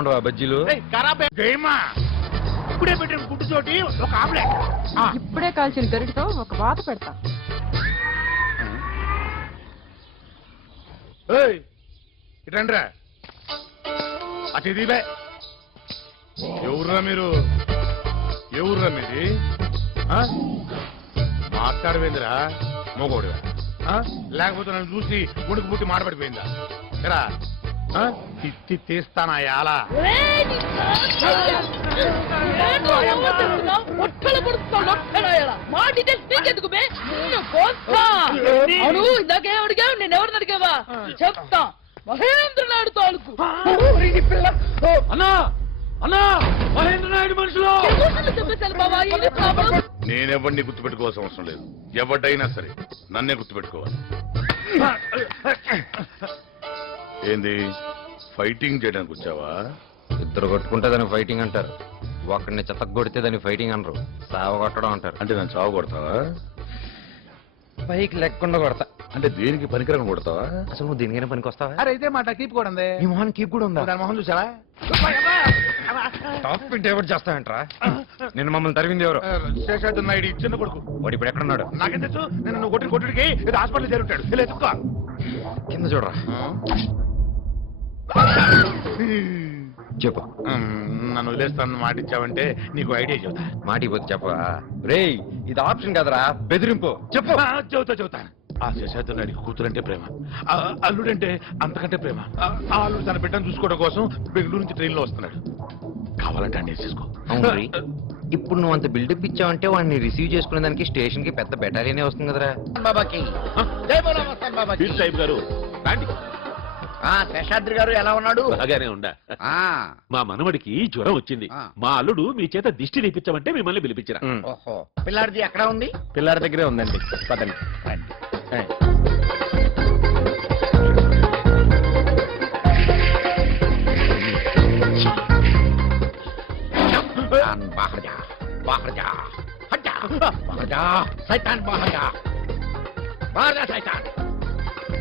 ఉండవా బజ్జీలు? ఇప్పుడే పెట్టిన గుడ్డు చోటి ఒక ఆమ్లెట్. ఇప్పుడే కాల్చిన గరిటతో ఒక వాత పెడతా. ఇటండ్రా అటు ఇదివే. ఎవర్రా మీరు? ఎవర్రా మీది? మాట్లాడవేందిరా మోగోడుగా? లేకపోతే నన్ను చూసి గుడికి పుట్టి మాటపడిపోయిందా? ఎరా తిత్తి తీస్తానా అలా? ఇందాకేమడిగా నేనెవరిని అడిగావా చెప్తా. మహేంద్ర నాయుడు తాలూకు. అన్నా అన్నా మహేంద్ర నాయుడు మనుషులు. నేనెవరిని గుర్తుపెట్టుకోవాల్సిన అవసరం లేదు. ఎవడైనా సరే నన్నే గుర్తుపెట్టుకోవాలి. ఏంది ఫైటింగ్ చేయడానికి వచ్చావా? ఇద్దరు కొట్టుకుంటే దాన్ని ఫైటింగ్ అంటారు. ఒకడిని చెత్తకు కొడితే దాన్ని ఫైటింగ్ అనరు, సావ కొట్టడం అంటారు. అంటే నన్ను చావు కొడతావా? పైకి లెక్కకుండా కొడతా. అంటే దేనికి పనికిరని కొడతావా? అసలు నువ్వు దేనికైనా పనికి వస్తావా? అరే అయితే మాట కీప్ కూడా ఉంది. నీ మొహన్ కీప్ కూడా ఉందా? దాని మొహం చూసావా? టాప్ పింట్ ఎవరు చేస్తావంట్రా? నేను మమ్మల్ని తరిగింది ఎవరు? శేషాద్రి నాయుడు చిన్న కొడుకు. వాడు ఇప్పుడు ఎక్కడున్నాడు? నాకేం తెలుసు? నేను నువ్వు కొట్టిన కొట్టుడికి ఏదో హాస్పిటల్ జరుగుతాడు. ఇలా ఎత్తుకో. కింద చూడరా. చెప్పు. నన్ను వదిలేస్తాను మాట ఇచ్చావంటే నీకు ఐడియా చెబుతా. మాటిపోతే చెప్పవా? రేయ్ ఇది ఆప్షన్ కదరా, బెదిరింపు. చెప్పు. చెబుతా. ఆ శేషాద్రి నాయుడికి కూతురంటే ప్రేమ, అల్లుడంటే అంతకంటే ప్రేమ. ఆ అల్లుడు తన బిడ్డను చూసుకోవడం కోసం బెంగళూరు నుంచి ట్రైన్ లో వస్తున్నాడు. కావాలంటే అన్నీ చేసుకో. ఇప్పుడు నువ్వు అంత బిల్డప్ ఇచ్చావంటే వాడిని రిసీవ్ చేసుకునే దానికి స్టేషన్ కి పెద్ద బెటాలియనే వస్తుంది కదరా. గారు శేషాద్రి గారు ఎలా ఉన్నాడు? బాగానే ఉండా. మా మనవడికి జ్వరం వచ్చింది. మా అల్లుడు మీ చేత దిష్టి తీపించమంటే మిమ్మల్ని పిలిపించరా. ఓహో, పిల్లాడిది ఎక్కడ ఉంది? పిల్లాడి దగ్గరే ఉందండి. పదండి. సైతాన్ బాహర్ సైతాన్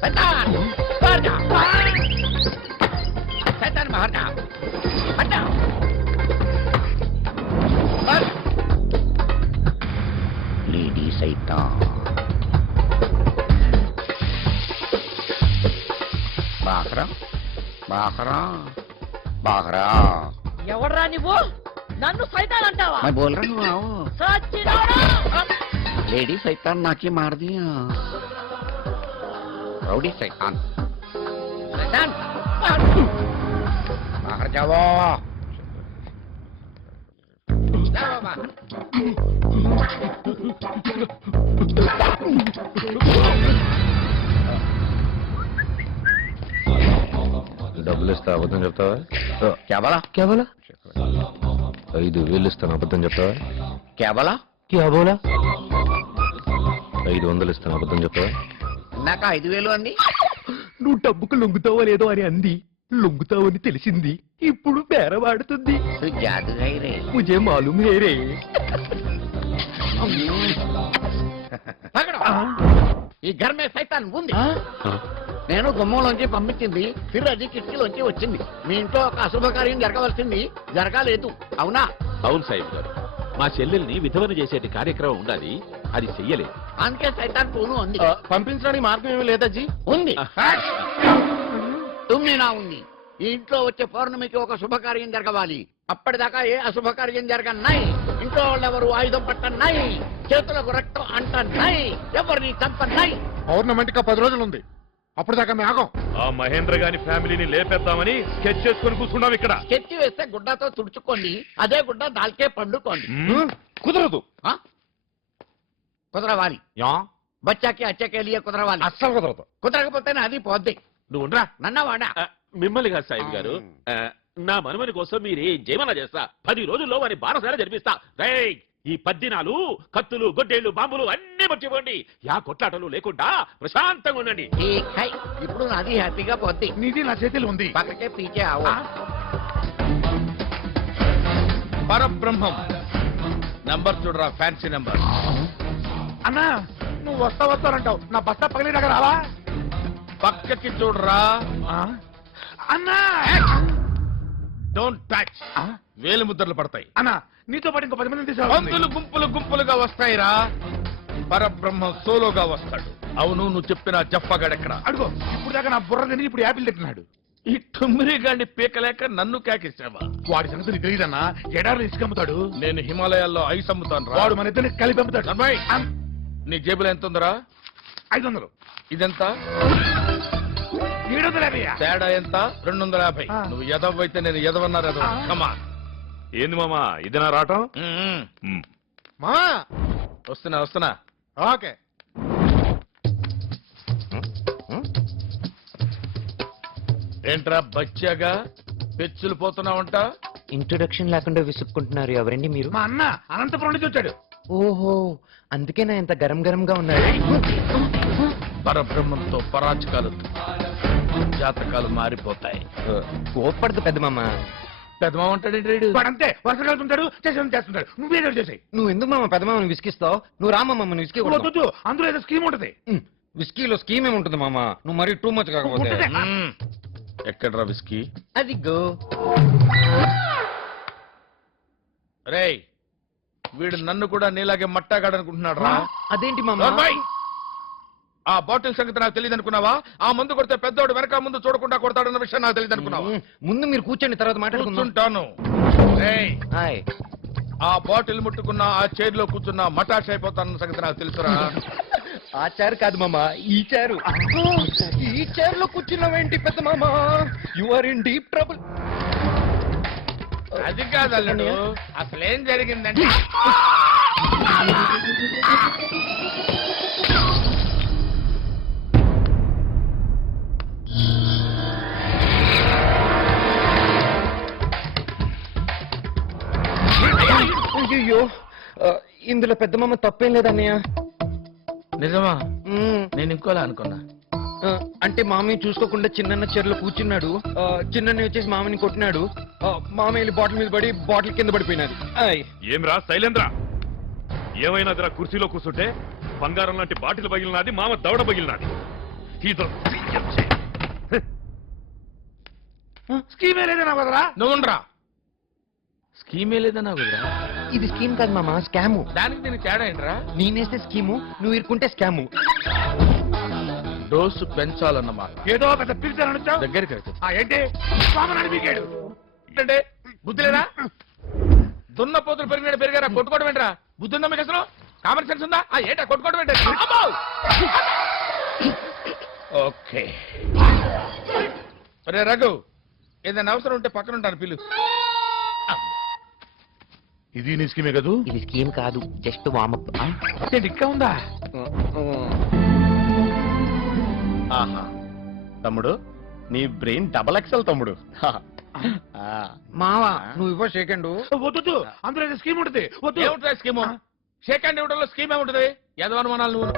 సైతాన్ బాహర్ లేడీ సైతాన్ బాహరా బాహరా బాహరా. ఎవర్రా నువ్వు? నన్ను సైతాన్ అంటావా? मैं बोल रहा हूँ आओ. लेडी शैतान नाकी मार दिया. राउडी शैतान शैतान बाहर जाओ. డబ్బులు ఇస్తా అబద్ధం చెప్తావా? क्या बोला? 5,000 ఇస్తాను అబద్ధం చెప్తావా? क्या बोला? 500 ఇస్తాను అబద్ధం చెప్తావా? ఇందాక 5,000 అంది. నువ్వు డబ్బుకు లొంగుతావో లేదో అని అంది. లొంగుతావని తెలిసింది. ఇప్పుడు బేరవాడుతుంది. జాదుగై రే ముజే మాలూమ్ హే రే. ఈ ఘర్ మే సైతాన్ ఉంది. నేను గుమ్మంలోంచి పంపించింది, ఫిర్ కిటికీలోంచి వచ్చింది. మీ ఇంట్లో ఒక అశుభకార్యం జరగవలసింది, జరగాలేదు. అవునా? అవును సాహిబ్ గారు, మా చెల్లెల్ని విధవన చేసేటి కార్యక్రమం ఉండాలి, అది చెయ్యలేదు. అందుకే సైతాన్ పూను ఉంది. పంపించడానికి మార్గం ఏమీ లేదజ్జీ? ఉంది. తుమ్మినా ఉంది. ఈ ఇంట్లో వచ్చే పౌర్ణమికి ఒక శుభకార్యం జరగవాలి. అప్పటిదాకా ఏ అశుభకార్యం జరగన్నాయి. ఇంట్లో వాళ్ళెవరు ఆయుధం పట్టన్నాయి, చేతులకు రక్తం అంటన్నాయి, ఎవరిని చంపన్నాయి. పౌర్ణమికి 10 రోజులు ఉంది. అప్పుడు దాకా మేఘం. ఆ మహేంద్ర గారి ఫ్యామిలీని లేపేద్దామని స్కెచ్ చేసుకుని కూర్చున్నాం ఇక్కడ. స్కెచ్ వేస్తే గుడ్డతో తుడుచుకోండి, అదే గుడ్డ దాల్కే పండుకోండి. కుదరదు. కుదరవాలి. బచ్చాకి అచ్చకే లియే కుదరవాలి. అస్సలు కుదరదు. కుదరకపోతేనే అది పోద్ది. నువ్వు ఉండరా. నన్నవాడా మిమ్మల్ని కాదు సాహిబ్ గారు, నా మనమని కోసం మీరేం చేయమన్నా చేస్తా. 10 రోజుల్లో వారి బారసాల జరిపిస్తా. రేయ్, ఈ 10 దినాలు కత్తులు, గొడ్డేళ్లు, బాంబులు అన్ని మర్చిపోండి. యా కొట్లాటలు లేకుండా ప్రశాంతంగా ఉండండి. ఇప్పుడు నాది హ్యాపీగా పోద్ది. నీది నా చేతిలో ఉంది. పక్కకే పీచే ఆవు. పరబ్రహ్మం నంబర్ చూడరా, ఫ్యాన్సీ నంబర్. అన్నా నువ్వు వస్తానంటావు, నా బస్తా పగిలి దగ్గర రావా? పక్కకి చూడరా. అన్నా డోంట్ టచ్. వేలు ముద్రలు పడతాయి. అన్నా నీతో పాటు ఇంకో 10 మంది పంతులు గుంపులు గుంపులుగా వస్తాయిరా. పరబ్రహ్మం సోలోగా వస్తాడు. అవును, నువ్వు చెప్పిన జఫ్ఫాగాడెక్కడ? అడుగో ఇప్పుడు దాకా నా బుర్ర తిని ఇప్పుడు యాపిల్ తింటున్నాడు. ఈ టుమ్మిరి గాడిని పీకలేక నన్ను కేకిస్తావా? వాడి సంగతి నీకు తెలియదన్నా. ఎడారులు ఇసుక అమ్ముతాడు. నేను హిమాలయాల్లో ఐస్ అమ్ముతాను రా. వాడు మన ఇద్దరిని కలిపి అమ్ముతాడు. నర్మయ్, నీ జేబులో ఎంత ఉందిరా? 500. ఇదెంత? 750. తేడా ఎంత? 250. ఆ. నువ్వు ఎదవైతే నేను ఎదవన్నారు ఎదవ. కమా ఏంది మామా ఇది నా రావటం? మామా వస్తున్నా. ఓకే. ఏంట్రా బచ్చాగా పెచ్చులు పోతున్నావంట? ఇంట్రొడక్షన్ లేకుండా విసుక్కుంటున్నారు. ఎవరండి మీరు? మా అన్న అనంతపురం నుంచి వచ్చాడు. ఓహో, అందుకేనా ఇంత గరం గరంగా ఉన్నారు. పరబ్రహ్మంతో పరాచకాలు జాతకాలు మారిపోతాయి. కోప్పడదు పెద్ద మామ. పెద్దమావ అంటాడు. వాడంతే వరుస కలుపుతుంటాడు, చేస్తుంటాడు. నువ్వేదో చేసాయి. నువ్వు ఎందుకు మామ పెద్ద మామని విసికిస్తావు? నువ్వు రా మామ, మనం విసికి వద్దు, అందులో ఏదో స్కీమ్ ఉంటది. విస్కీలో స్కీమ్ ఏముంటుంది మామ? నువ్వు మరీ టూ మచ్ కాకపోతే. ఉంటది. ఎక్కడ్రా విస్కీ? అది గో. రేయ్, వీడు నన్ను కూడా నీలాగే మట్టాగాడనుకుంటున్నాడు రా. అదేంటి మామ? నోర్మయ్! ఆ బాటిల్ సంగతి నాకు తెలియదు అనుకున్నావా? ఆ మందు కొడితే పెద్దోడు వెనక ముందు చూడకుండా కొడతాడన్న విషయం నాకు తెలియదు అనుకున్నావా? ముందు మీరు కూర్చోండి, తర్వాత మాట్లాడుకుందాం. కూర్చుంటాను. రేయ్, హాయ్. ఆ బాటిల్ ముట్టుకున్న ఆ చైర్ లో కూర్చున్న మటాష్ అయిపోతానన్న సంగతి నాకు తెలుసురా. ఆ చైర్ కాదు మామ, ఈ చైర్. ఈ చైర్ లో కూర్చున్నావేంటి పెద్ద మామ? You are in deep trouble. అది కాదు అల్లుడు, అసలేం జరిగిందంటే అయ్యో, ఇందులో పెద్ద మామ తప్పేం లేదన్నయ్య. నిజమా? మ్మ్. నేను ఇంకోలా అనుకున్నా. అంటే మామయ్య చూసుకోకుండా చిన్న చీరలో కూర్చున్నాడు. చిన్న వచ్చేసి మామని కొట్టినాడు. మామయ్య వెళ్ళి బాటిల్ మీద పడి బాటిల్ కింద పడిపోయినాడు. ఆయ్. ఏమ్రా శైలేంద్ర, ఏమైనాదిరా? కుర్చీలో కూర్చుంటే బంగారం లాంటి బాటిల్ పగిలినాది, మామ దవడ పగిలినాది. ఇదో స్కీమే లేదన్నా కదరా. నువ్వుండ్రా. స్కీమే లేదన్నా కుదరా? ఇది స్కీమ్ కాదు మామ, స్కాము. దానికి దీనికి తేడా ఏంట్రా? నేనేస్తే స్కీము, నువ్వు ఇరుకుంటే స్కాము. డోసు పెంచాలన్నమాట. ఏదో పెద్ద పిలిచాను దగ్గరికి వెళ్తుంది. ఏంటి స్వామి పీకాడు. ఏంటంటే బుద్ధి లేదా? దున్న పోతులు పెరిగారా కొట్టుకోవడం ఏంట్రా? బుద్ధి ఉందా మీకు అసలు? కామన్ సెన్స్ ఉందా? ఏంటా కొట్టుకోవడం ఏంటి? ఓకే. రే రఘు, ఏదైనా అవసరం ఉంటే పక్కన ఉంటాను, పిలు. ఇది నీ స్కీమే కదూ? ఇది స్కీమ్ కాదు, జస్ట్ వామప్. ఇంకా ఉందా? ఆహా, తమ్ముడు నీ బ్రెయిన్ డబల్ ఎక్సెల్ తమ్ముడు. మావా నువ్వు ఇవ్వ సెకండ్. వద్దు, అందులో ఏదో స్కీమ్ ఉంటుంది. వద్దు. ఏముంటుంది స్కీము? షేక్ హ్యాండ్ ఇవ్వడంలో స్కీమ్ ఏముంటుంది? ఏదో అనుమానాలు నువ్వు.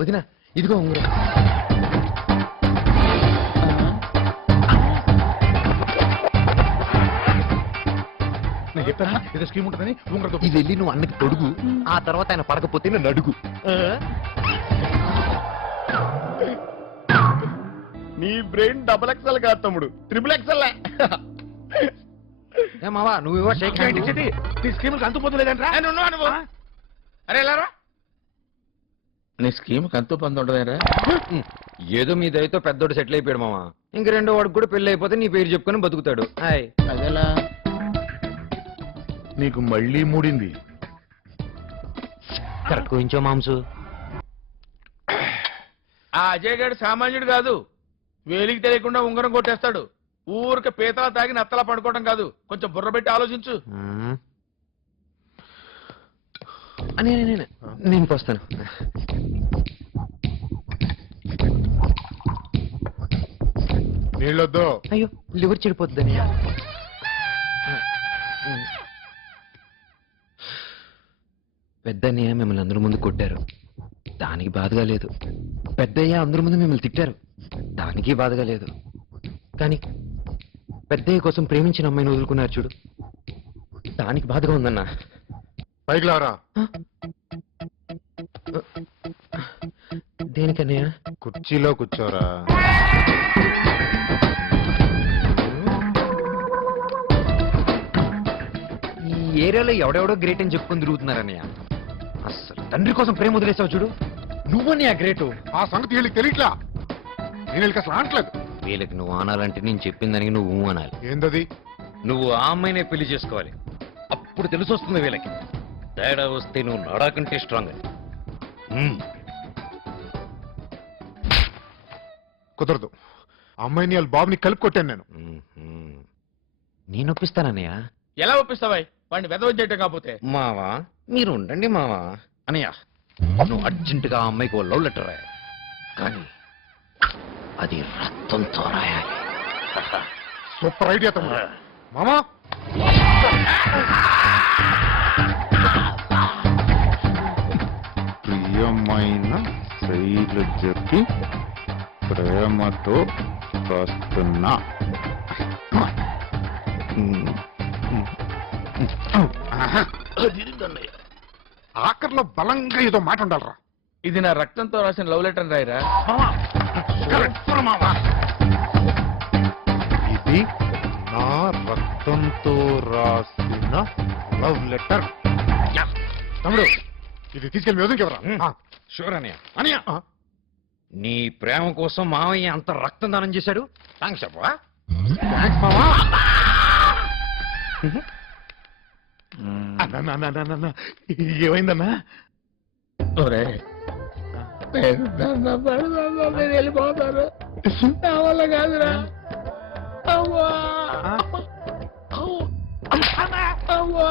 వదినా ఇదిగో ఉంగరం. నేను చెప్పానా ఏదో స్కీమ్ ఉంటుందని. ఉంగరంతో ఇది వెళ్ళి నువ్వు అన్నకి తొడుగు, ఆ తర్వాత ఆయన పడకపోతే నన్ను అడుగు. నీ బ్రెయిన్ డబల్ ఎక్సెల్ కాదు తమ్ముడు, ట్రిపుల్ ఎక్సెల్. ఏ మావా నువ్వు ఇవ్వ షేక్ హ్యాండ్. నీ స్కీమ్ అంతు లేదంటరా. అరే ఎలారా? నీ స్కీమ్ కంతు పంది ఉండదేరా? ఏదో మీ దయతో పెద్దోడు సెటిల్ అయిపోయాడు మావా. ఇంక రెండో వాడికి కూడా పెళ్లి అయిపోతే నీ పేరు చెప్పుకొని బతుకుతాడు. హాయ్. అదేలా? నీకు మళ్ళీ మూడింది. కరెక్ట్ కోయించో మాంసు. ఆ అజయ్ గారు సామాన్యుడు కాదు. వేలికి తెలియకుండా ఉంగరం కొట్టేస్తాడు. ఊరికే పీతలా తాగి నత్తలా పడుకోవడం కాదు. కొంచెం బుర్ర పెట్టి ఆలోచించు. నేను పోస్తాను. నీళ్ళొద్దు. అయ్యో లివర్ చెడిపోతుందని. పెద్దన్నయ్య మిమ్మల్ని అందరి ముందు కొట్టారు, దానికి బాధగా లేదు. పెద్దయ్య అందరి ముందు మిమ్మల్ని తిట్టారు, దానికి బాధగా లేదు. కానీ పెద్దయ్య కోసం ప్రేమించిన అమ్మాయిని వదులుకున్నారు చూడు, దానికి బాధగా ఉందన్నా. పైకి లారా. దేనికన్నయ్య? కుర్చీలో కూర్చోరా. ఏరియాలో ఎవడెవడో గ్రేట్ అని చెప్పుకొని తిరుగుతున్నారన్నయ్య. అసలు తండ్రి కోసం ప్రేమ వదిలేసావు చూడు, నువ్వని ఆ గ్రేటు. ఆ సంగతి వీళ్ళకి తెలియట్లా. నేను వీళ్ళకి అసలు అనట్లేదు. వీళ్ళకి నువ్వు అనాలంటే నేను చెప్పిన దానికి నువ్వు ఊ అనాలి. ఏందది? నువ్వు ఆ అమ్మాయినే పెళ్లి చేసుకోవాలి. అప్పుడు తెలిసి వస్తుంది వీళ్ళకి. తేడా వస్తే నువ్వు నాడాకంటే స్ట్రాంగ్ అని. కుదరదు. అమ్మాయిని వాళ్ళ బాబుని కలిపి కొట్టాను నేను. నేను ఒప్పిస్తానన్నయ్య. ఎలా ఒప్పిస్తావా వాడిని వెదవచ్చేయటం కాకపోతే? మావా మీరు ఉండండి మావా. అనయ్య నువ్వు అర్జెంటుగా ఆ అమ్మాయికి ఓ లవ్ లెటర్ రాయాలి, కానీ అది రక్తంతో రాయాలి. సూపర్ ఐడియా తమ్ముడు. మామా ప్రియమైన శైలజకి ప్రేమతో రాస్తున్నా. ఆఖర్లో బలంగా ఏదో మాట ఉండాలరా. ఇది నా రక్తంతో రాసిన లవ్ లెటర్ రాయరా? ఇది నా రక్తంతో రాసిన లవ్ లెటర్. తమ్ముడు ఇది తీసుకెళ్ళి మ్యూజిక్ ఎవరా? షూర్ అనయ్య. అనయ్య నీ ప్రేమ కోసం మావయ్య అంత రక్తం దానం చేశాడు. థ్యాంక్స్ చెప్పవా? థ్యాంక్స్ మామా. అన్నా ఏమైందన్నా? వెళ్ళిపోతారు నా వల్ల కాదురా. అవ్వా. అవ్వా.